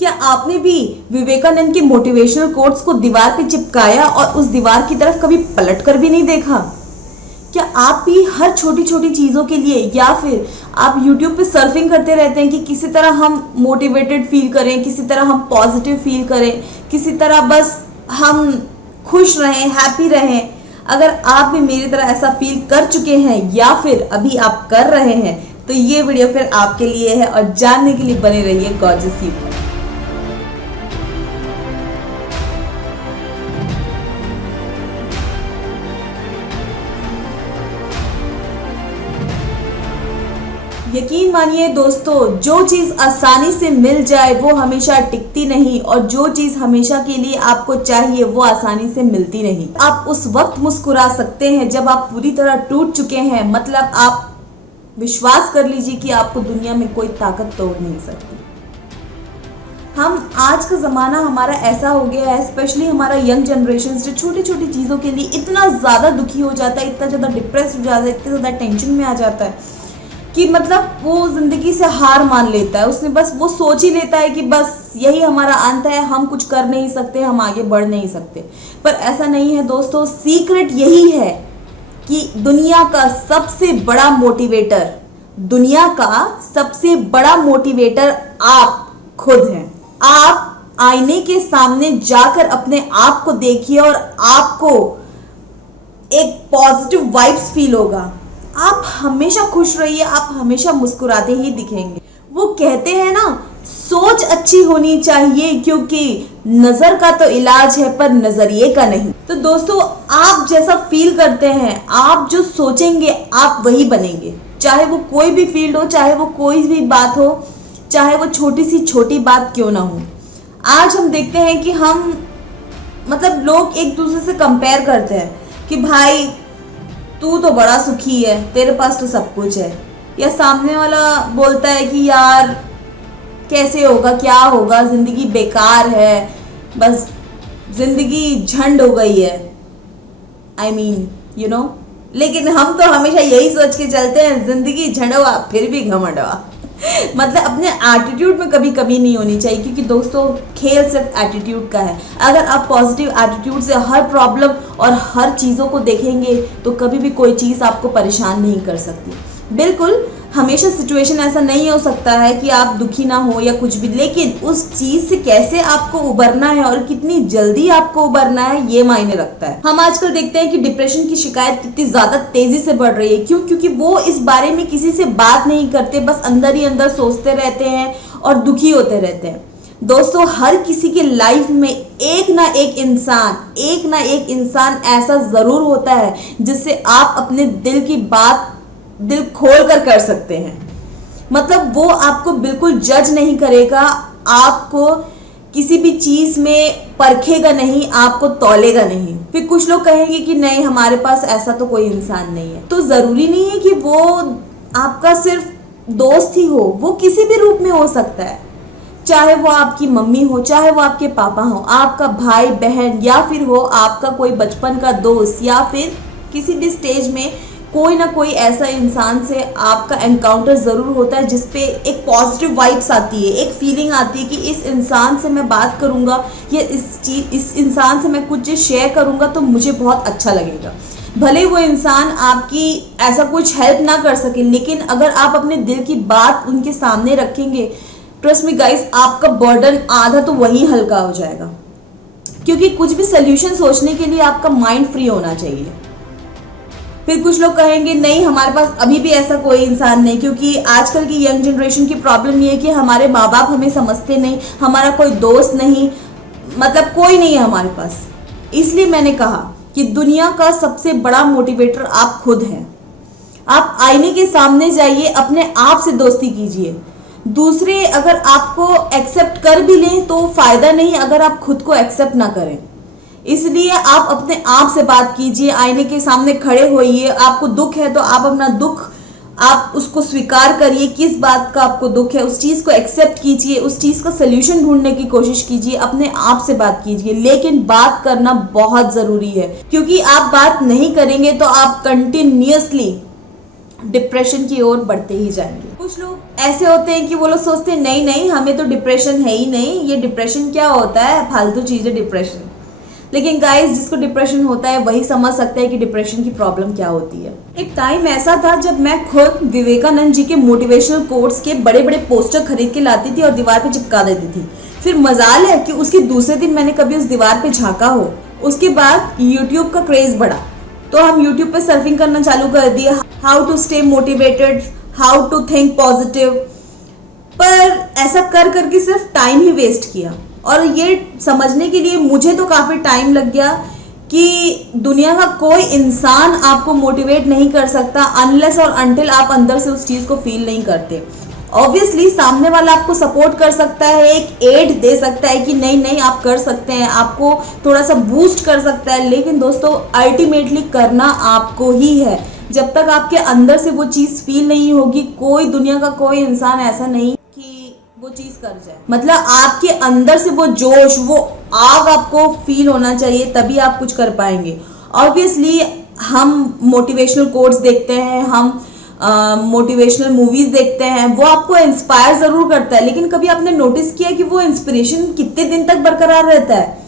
क्या आपने भी विवेकानंद के मोटिवेशनल कोट्स को दीवार पे चिपकाया और उस दीवार की तरफ कभी पलट कर भी नहीं देखा? क्या आप भी हर छोटी छोटी चीज़ों के लिए या फिर आप YouTube पे सर्फिंग करते रहते हैं कि किसी तरह हम मोटिवेटेड फील करें, किसी तरह हम पॉजिटिव फील करें, किसी तरह बस हम खुश रहें, हैप्पी रहें? अगर आप भी मेरी तरह ऐसा फील कर चुके हैं या फिर अभी आप कर रहे हैं तो ये वीडियो फिर आपके लिए है और जानने के लिए बने रहिए गॉर्जियस यू। यकीन मानिए दोस्तों, जो चीज आसानी से मिल जाए वो हमेशा टिकती नहीं और जो चीज हमेशा के लिए आपको चाहिए वो आसानी से मिलती नहीं। आप उस वक्त मुस्कुरा सकते हैं जब आप पूरी तरह टूट चुके हैं, मतलब आप विश्वास कर लीजिए कि आपको दुनिया में कोई ताकत तोड़ नहीं सकती। हम आज का ज़माना हमारा ऐसा हो गया है, स्पेशली हमारा यंग जनरेशन जो छोटी छोटी चीज़ों के लिए इतना ज़्यादा दुखी हो जाता है, इतना ज़्यादा डिप्रेस हो जाता है, इतना ज़्यादा टेंशन में आ जाता है कि मतलब वो ज़िंदगी से हार मान लेता है। उसने बस वो सोच ही लेता है कि बस यही हमारा अंत है, हम कुछ कर नहीं सकते, हम आगे बढ़ नहीं सकते। पर ऐसा नहीं है दोस्तों, सीक्रेट यही है कि दुनिया का सबसे बड़ा मोटिवेटर आप खुद हैं। आप आईने के सामने जाकर अपने आप को देखिए और आपको एक पॉजिटिव वाइब्स फील होगा। आप हमेशा खुश रहिए, आप हमेशा मुस्कुराते ही दिखेंगे। वो कहते हैं ना, सोच अच्छी होनी चाहिए क्योंकि नजर का तो इलाज है पर नजरिए का नहीं। तो दोस्तों, आप जैसा फील करते हैं, आप जो सोचेंगे आप वही बनेंगे। चाहे वो कोई भी फील्ड हो, चाहे वो कोई भी बात हो, चाहे वो छोटी सी छोटी बात क्यों ना हो। आज हम देखते हैं कि हम मतलब लोग एक दूसरे से कंपेयर करते हैं कि भाई तू तो बड़ा सुखी है, तेरे पास तो सब कुछ है, या सामने वाला बोलता है कि यार कैसे होगा, क्या होगा, जिंदगी बेकार है, बस जिंदगी झंड हो गई है। I mean, you know? लेकिन हम तो हमेशा यही सोच के चलते हैं, जिंदगी झंडवा फिर भी घमंडवा। मतलब अपने एटीट्यूड में कभी कमी नहीं होनी चाहिए, क्योंकि दोस्तों खेल सिर्फ एटीट्यूड का है। अगर आप पॉजिटिव एटीट्यूड से हर प्रॉब्लम और हर चीज़ों को देखेंगे तो कभी भी कोई चीज़ आपको परेशान नहीं कर सकती। बिल्कुल हमेशा सिचुएशन ऐसा नहीं हो सकता है कि आप दुखी ना हो या कुछ भी, लेकिन उस चीज से कैसे आपको उबरना है और कितनी जल्दी आपको उबरना है ये मायने रखता है। हम आजकल देखते हैं कि डिप्रेशन की शिकायत कितनी ज्यादा तेजी से बढ़ रही है। क्यों? क्योंकि वो इस बारे में किसी से बात नहीं करते, बस अंदर ही अंदर सोचते रहते हैं और दुखी होते रहते हैं। दोस्तों, हर किसी के लाइफ में एक ना एक इंसान ऐसा जरूर होता है जिससे आप अपने दिल खोल कर सकते हैं। मतलब वो आपको बिल्कुल जज नहीं करेगा, आपको किसी भी चीज में परखेगा नहीं, आपको तौलेगा नहीं। फिर कुछ लोग कहेंगे कि नहीं, हमारे पास ऐसा तो कोई इंसान नहीं है। तो जरूरी नहीं है कि वो आपका सिर्फ दोस्त ही हो, वो किसी भी रूप में हो सकता है। चाहे वो आपकी मम्मी हो, चाहे वो आपके पापा हो, आपका भाई बहन, या फिर हो आपका कोई बचपन का दोस्त, या फिर किसी भी स्टेज में कोई ना कोई ऐसा इंसान से आपका एनकाउंटर ज़रूर होता है जिसपे एक पॉजिटिव वाइब्स आती है, एक फीलिंग आती है कि इस इंसान से मैं बात करूंगा या इस इंसान से मैं कुछ चीज़ शेयर करूंगा तो मुझे बहुत अच्छा लगेगा। भले वो इंसान आपकी ऐसा कुछ हेल्प ना कर सके, लेकिन अगर आप अपने दिल की बात उनके सामने रखेंगे, ट्रस्ट मी गाइस, आपका बर्डन आधा तो वहीं हल्का हो जाएगा। क्योंकि कुछ भी सोल्यूशन सोचने के लिए आपका माइंड फ्री होना चाहिए। फिर कुछ लोग कहेंगे नहीं, हमारे पास अभी भी ऐसा कोई इंसान नहीं, क्योंकि आजकल की यंग जनरेशन की प्रॉब्लम ये है कि हमारे माँ बाप हमें समझते नहीं, हमारा कोई दोस्त नहीं, मतलब कोई नहीं है हमारे पास। इसलिए मैंने कहा कि दुनिया का सबसे बड़ा मोटिवेटर आप खुद हैं। आप आईने के सामने जाइए, अपने आप से दोस्ती कीजिए। दूसरे अगर आपको एक्सेप्ट कर भी लें तो फायदा नहीं अगर आप खुद को एक्सेप्ट ना करें। इसलिए आप अपने आप से बात कीजिए, आईने के सामने खड़े होइए। आपको दुख है तो आप अपना दुख आप उसको स्वीकार करिए, किस बात का आपको दुख है उस चीज को एक्सेप्ट कीजिए, उस चीज का सोल्यूशन ढूंढने की कोशिश कीजिए, अपने आप से बात कीजिए। लेकिन बात करना बहुत जरूरी है, क्योंकि आप बात नहीं करेंगे तो आप कंटिन्यूअसली डिप्रेशन की ओर बढ़ते ही जाएंगे। कुछ लोग ऐसे होते हैं कि वो लोग सोचते हैं नहीं नहीं हमें तो डिप्रेशन है ही नहीं, ये डिप्रेशन क्या होता है, फालतू चीज़ है डिप्रेशन। लेकिन गाइस जिसको डिप्रेशन होता है वही समझ सकता है कि डिप्रेशन की प्रॉब्लम क्या होती है। एक टाइम ऐसा था जब मैं खुद विवेकानंद जी के मोटिवेशनल कोट्स के बड़े बड़े पोस्टर खरीद के लाती थी और दीवार पे चिपका देती थी। फिर मजाल है कि उसके दूसरे दिन मैंने कभी उस दीवार पे झांका हो। उसके बाद यूट्यूब का क्रेज बढ़ा तो हम यूट्यूब पे सर्फिंग करना चालू कर दिया, how to stay motivated, how to think positive. पर ऐसा कर करके सिर्फ टाइम ही वेस्ट किया और ये समझने के लिए मुझे तो काफ़ी टाइम लग गया कि दुनिया का कोई इंसान आपको मोटिवेट नहीं कर सकता अनलेस और अनटिल आप अंदर से उस चीज़ को फील नहीं करते। ऑब्वियसली सामने वाला आपको सपोर्ट कर सकता है, एक एड दे सकता है कि नहीं नहीं आप कर सकते हैं, आपको थोड़ा सा बूस्ट कर सकता है, लेकिन दोस्तों अल्टीमेटली करना आपको ही है। जब तक आपके अंदर से वो चीज़ फील नहीं होगी कोई दुनिया का कोई इंसान ऐसा नहीं कि वो चीज़ कर जाए। मतलब आपके अंदर से वो जोश, वो आग आपको फील होना चाहिए, तभी आप कुछ कर पाएंगे। ऑब्वियसली हम मोटिवेशनल कोट्स देखते हैं, हम मोटिवेशनल मूवीज देखते हैं, वो आपको इंस्पायर जरूर करता है, लेकिन कभी आपने नोटिस किया कि वो इंस्पिरेशन कितने दिन तक बरकरार रहता है?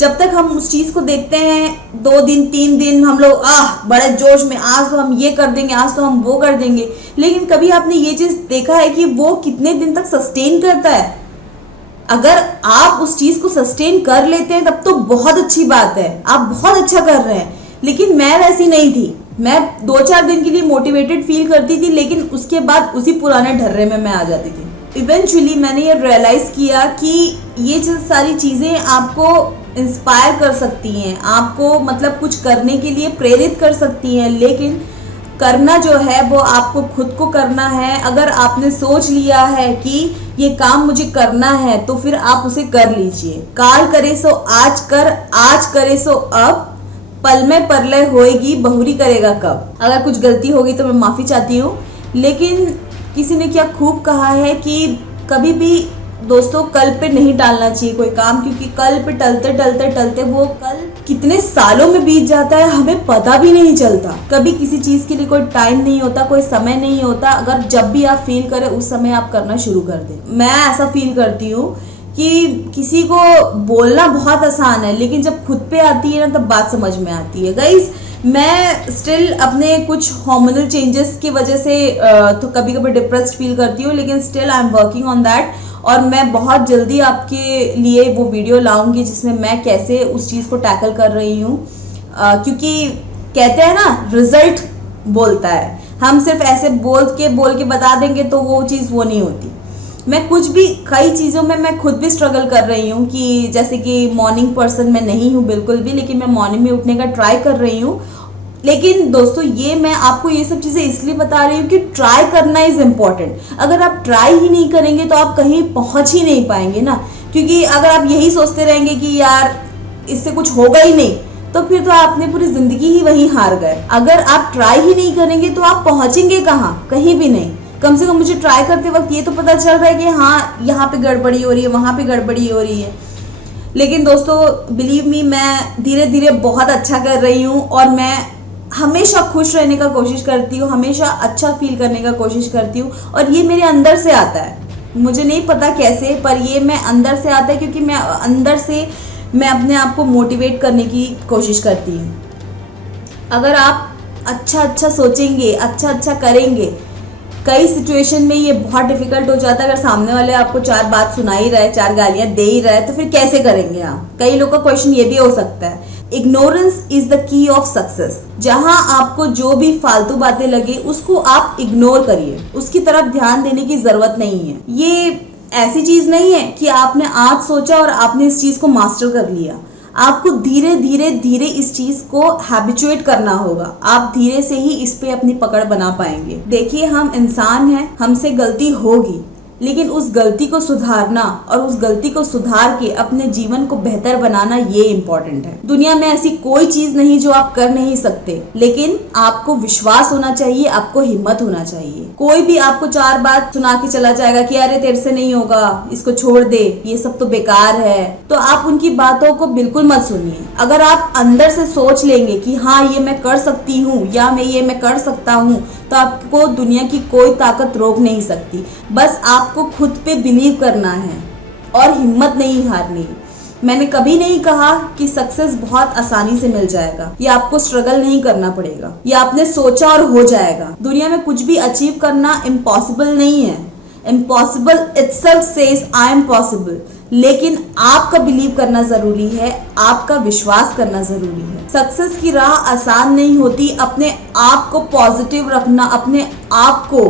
जब तक हम उस चीज को देखते हैं 2 दिन 3 दिन हम लोग बड़े जोश में, आज तो हम ये कर देंगे, आज तो हम वो कर देंगे, लेकिन कभी आपने ये चीज देखा है कि वो कितने दिन तक सस्टेन करता है? अगर आप उस चीज को सस्टेन कर लेते हैं तब तो बहुत अच्छी बात है, आप बहुत अच्छा कर रहे हैं। लेकिन मैं वैसी नहीं थी, मैं 2-4 दिन के लिए मोटिवेटेड फील करती थी, लेकिन उसके बाद उसी पुराने ढर्रे में मैं आ जाती थी। इवेंचुअली मैंने ये रियलाइज किया कि ये सारी चीज़ें आपको इंस्पायर कर सकती हैं, आपको मतलब कुछ करने के लिए प्रेरित कर सकती हैं, लेकिन करना जो है वो आपको खुद को करना है। अगर आपने सोच लिया है कि ये काम मुझे करना है तो फिर आप उसे कर लीजिए। काल करे सो आज कर, आज करे सो अब, पल में परलय होएगी बहुरी करेगा कब। अगर कुछ गलती होगी तो मैं माफ़ी चाहती हूँ, लेकिन किसी ने क्या खूब कहा है कि कभी भी दोस्तों कल पे नहीं टालना चाहिए कोई काम, क्योंकि कल पे टलते टलते टलते वो कल कितने सालों में बीत जाता है हमें पता भी नहीं चलता। कभी किसी चीज़ के लिए कोई टाइम नहीं होता, कोई समय नहीं होता। अगर जब भी आप फील करें उस समय आप करना शुरू कर दें। मैं ऐसा फील करती हूँ कि किसी को बोलना बहुत आसान है, लेकिन जब खुद पे आती है ना तब बात समझ में आती है। गाइस मैं स्टिल अपने कुछ हार्मोनल चेंजेस की वजह से तो कभी कभी डिप्रेस्ड फील करती हूँ, लेकिन still I am working on that. और मैं बहुत जल्दी आपके लिए वो वीडियो लाऊंगी जिसमें मैं कैसे उस चीज़ को टैकल कर रही हूँ, क्योंकि कहते हैं ना रिजल्ट बोलता है, हम सिर्फ ऐसे बोल के बता देंगे तो वो चीज़ वो नहीं होती। मैं कुछ भी कई चीज़ों में मैं खुद भी स्ट्रगल कर रही हूँ कि जैसे कि मॉर्निंग पर्सन मैं नहीं हूँ बिल्कुल भी, लेकिन मैं मॉर्निंग में उठने का ट्राई कर रही हूँ। लेकिन दोस्तों ये मैं आपको ये सब चीज़ें इसलिए बता रही हूँ कि ट्राई करना इज़ इम्पॉर्टेंट। अगर आप ट्राई ही नहीं करेंगे तो आप कहीं पहुँच ही नहीं पाएंगे ना, क्योंकि अगर आप यही सोचते रहेंगे कि यार इससे कुछ होगा ही नहीं, तो फिर तो आपने पूरी ज़िंदगी ही वहीं हार गए। अगर आप ट्राई ही नहीं करेंगे तो आप पहुँचेंगे कहाँ? कहीं भी नहीं। कम से कम मुझे ट्राई करते वक्त ये तो पता चल रहा है कि हाँ यहाँ पे गड़बड़ी हो रही है, वहाँ पे गड़बड़ी हो रही है। लेकिन दोस्तों बिलीव मी, मैं धीरे धीरे बहुत अच्छा कर रही हूँ और मैं हमेशा खुश रहने का कोशिश करती हूँ, हमेशा अच्छा फील करने का कोशिश करती हूँ, और ये मेरे अंदर से आता है। मुझे नहीं पता कैसे, पर ये मैं अंदर से आता है, क्योंकि मैं अंदर से मैं अपने आप को मोटिवेट करने की कोशिश करती हूँ। अगर आप अच्छा सोचेंगे, अच्छा करेंगे, कई सिचुएशन में ये बहुत डिफिकल्ट हो जाता है। अगर सामने वाले आपको 4 बात सुना ही रहा है, 4 गालियां दे ही रहा है, तो फिर कैसे करेंगे आप? कई लोगों का क्वेश्चन ये भी हो सकता है। Ignorance is the key of success. जहां आपको जो भी फालतू बातें लगे उसको आप इग्नोर करिए, उसकी तरफ ध्यान देने की जरूरत नहीं है। ये ऐसी चीज नहीं है कि आपने आज सोचा और आपने इस चीज को मास्टर कर लिया। आपको धीरे धीरे इस चीज को हैबिचुएट करना होगा। आप धीरे से ही इस पे अपनी पकड़ बना पाएंगे। देखिए हम इंसान हैं, हमसे गलती होगी, लेकिन उस गलती को सुधारना और उस गलती को सुधार के अपने जीवन को बेहतर बनाना ये इम्पोर्टेंट है। दुनिया में ऐसी कोई चीज नहीं जो आप कर नहीं सकते, लेकिन आपको विश्वास होना चाहिए, आपको हिम्मत होना चाहिए। कोई भी आपको 4 बात सुना के चला जाएगा कि अरे तेरे से नहीं होगा, इसको छोड़ दे, ये सब तो बेकार है, तो आप उनकी बातों को बिल्कुल मत सुनिए। अगर आप अंदर से सोच लेंगे कि हाँ ये मैं कर सकती हूँ या मैं कर सकता हूँ, तो आपको दुनिया की कोई ताकत रोक नहीं सकती। बस आपको खुद पे बिलीव करना है और हिम्मत नहीं हारनी। मैंने कभी नहीं कहा कि सक्सेस बहुत आसानी से मिल जाएगा या आपको स्ट्रगल नहीं करना पड़ेगा या आपने सोचा और हो जाएगा। दुनिया में कुछ भी अचीव करना इम्पॉसिबल नहीं है। Impossible itself says I am possible. लेकिन आपका बिलीव करना जरूरी है, आपका विश्वास करना जरूरी है। सक्सेस की राह आसान नहीं होती। अपने आप को पॉजिटिव रखना, अपने आप को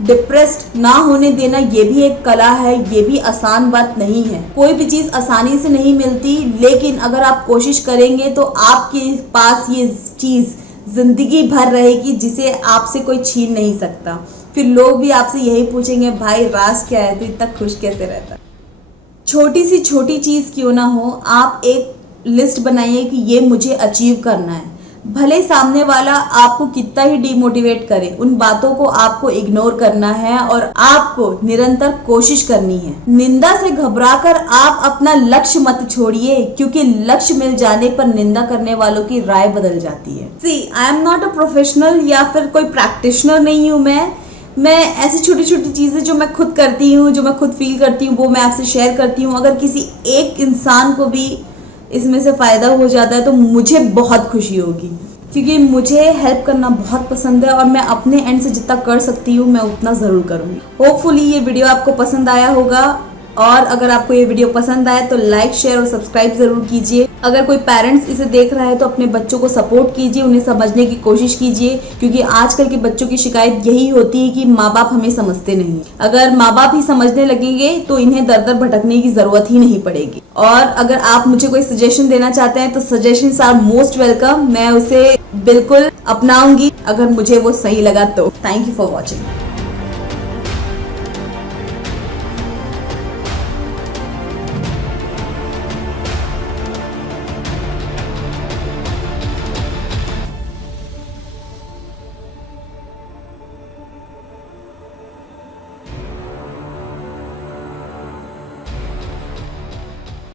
डिप्रेस्ड ना होने देना, ये भी एक कला है, ये भी आसान बात नहीं है। कोई भी चीज आसानी से नहीं मिलती, लेकिन अगर आप कोशिश करेंगे तो आपके पास ये चीज जिंदगी भर रहेगी जिसे आपसे कोई छीन नहीं सकता। फिर लोग भी आपसे यही पूछेंगे, भाई राज क्या है, तू इतना खुश कैसे रहता। छोटी सी छोटी चीज क्यों ना हो, आप एक लिस्ट बनाइए कि ये मुझे अचीव करना है। भले सामने वाला आपको कितना ही डिमोटिवेट करे, उन बातों को आपको इग्नोर करना है और आपको निरंतर कोशिश करनी है। निंदा से घबराकर आप अपना लक्ष्य मत छोड़िए, क्योंकि लक्ष्य मिल जाने पर निंदा करने वालों की राय बदल जाती है। See, I am not a professional या फिर कोई प्रैक्टिशनर नहीं हूँ। मैं ऐसी छोटी छोटी चीज़ें जो मैं खुद करती हूँ, जो मैं खुद फील करती हूँ, वो मैं आपसे शेयर करती हूँ। अगर किसी एक इंसान को भी इसमें से फ़ायदा हो जाता है तो मुझे बहुत खुशी होगी, क्योंकि मुझे हेल्प करना बहुत पसंद है और मैं अपने एंड से जितना कर सकती हूँ मैं उतना ज़रूर करूँगी। होपफुली ये वीडियो आपको पसंद आया होगा, और अगर आपको ये वीडियो पसंद आए तो लाइक, शेयर और सब्सक्राइब ज़रूर कीजिए। अगर कोई पेरेंट्स इसे देख रहा है तो अपने बच्चों को सपोर्ट कीजिए, उन्हें समझने की कोशिश कीजिए, क्योंकि आजकल के बच्चों की शिकायत यही होती है कि माँ बाप हमें समझते नहीं। अगर माँ बाप ही समझने लगेंगे तो इन्हें दर दर भटकने की ज़रूरत ही नहीं पड़ेगी। और अगर आप मुझे कोई सजेशन देना चाहते हैं तो सजेशंस आर मोस्ट वेलकम। मैं उसे बिल्कुल अपनाऊंगी अगर मुझे वो सही लगा तो। Thank you for watching.